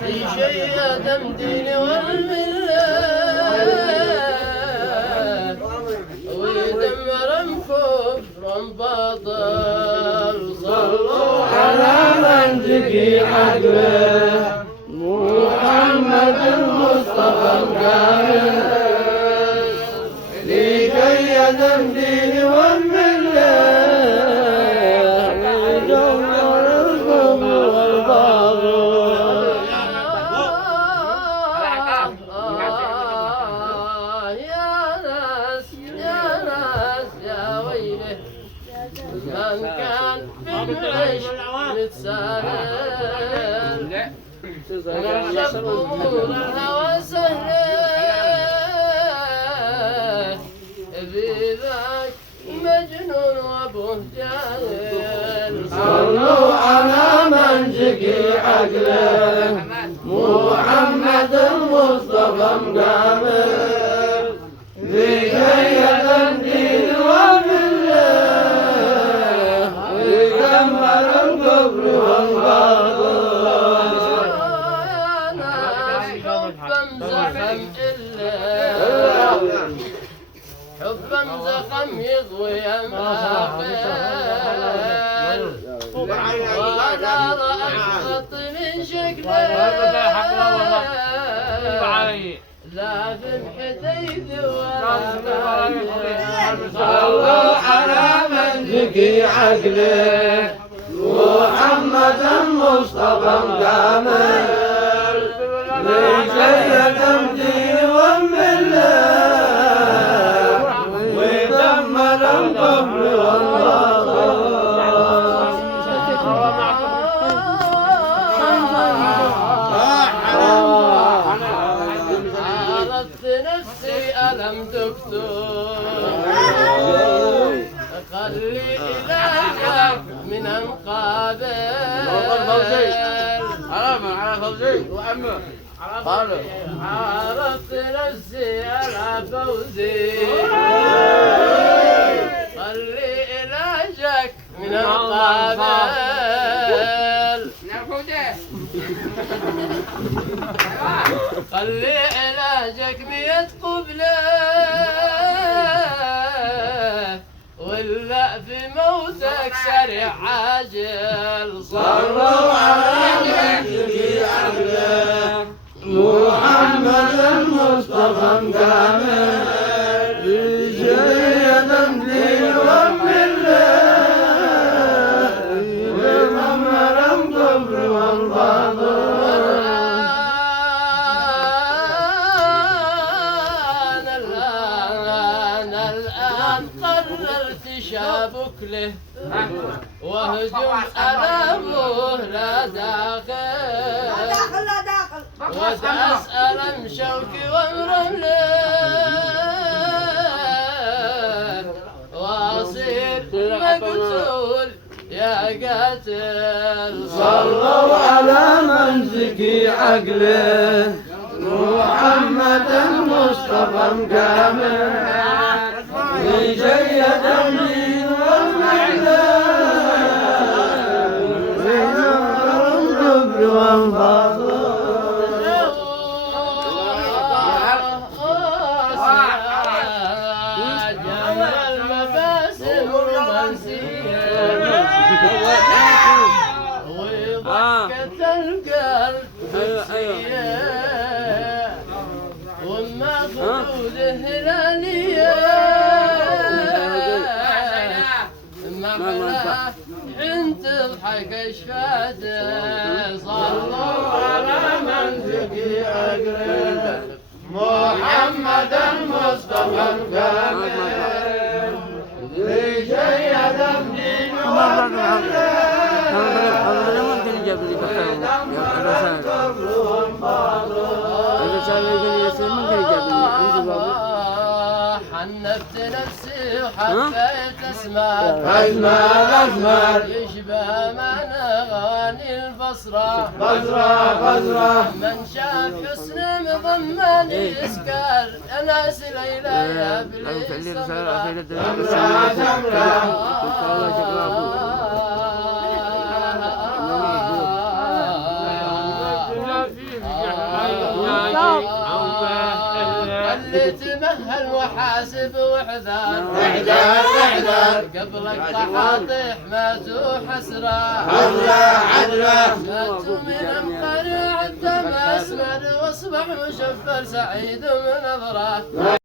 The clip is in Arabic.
في شيء دين والملة ويدمر كفر باطل. صلوا على من تقي عقله محمد المصطفى الكامل لكي يدم دين والملة ويدمر الكفر والباطل. يا ناس يا ناس يا ويله من كان في العشق متساهل شق أمور الهوى سهله بذاك مجنون وابوه جاهل. صلوا على من جقي عقله محمد المصطفى مكامل لكي يدم دين والملة ويدمر الكفر والباطل. حبا زخم يضوي أماقل وأنا أخط من شكله لا في الحديد ولا صلوا على من ذكي عقله محمد المصطفى مكامل لكي يدم دين والملة ويدمر الكفر والباطل. عرفت نفسي ألم دكتور خلي إلهك من المقابل. على فوزي وعمه عرفت نفسي على فوزي خلي علاجك من المقابل. خلي علاجك 100 قبله ولا في موتك سريع عاجل. صلوا على نبي عقله محمد المصطفى مكامل لجيدا دين والملة ويدمر الكفر والباطل. الآن قررت شابك له وهجم ألمه لا داخل وتسأل مشوكي ومرمله واصير مقتول يا قاتل. صلوا على من زكي عقله محمد المصطفى مكامل لجيد الدين والمعلى وينور الكفر والباطل. جمع المباسم رومانسية وضحكة القلب نفسية وما خدود هلالية محلاه انت تضحك اشفاته. صلوا على من ذكي عقله محمد المصطفى الكامل لجيد الدين والملة ويدمر الكفر والباطل. حنفت نفسي وحبيت أسمار يشبه من أغاني البصرة من شاف حسن مضمن يسكر أناس ليلى يا بليس سمرة اللي تمهل وحاسب واحذر احذر احذر قبلك طحاطيح ماتوا حسرة حسرة ماتوا من مقرع الدم اسمر واصبح مشفر سعيد من نظره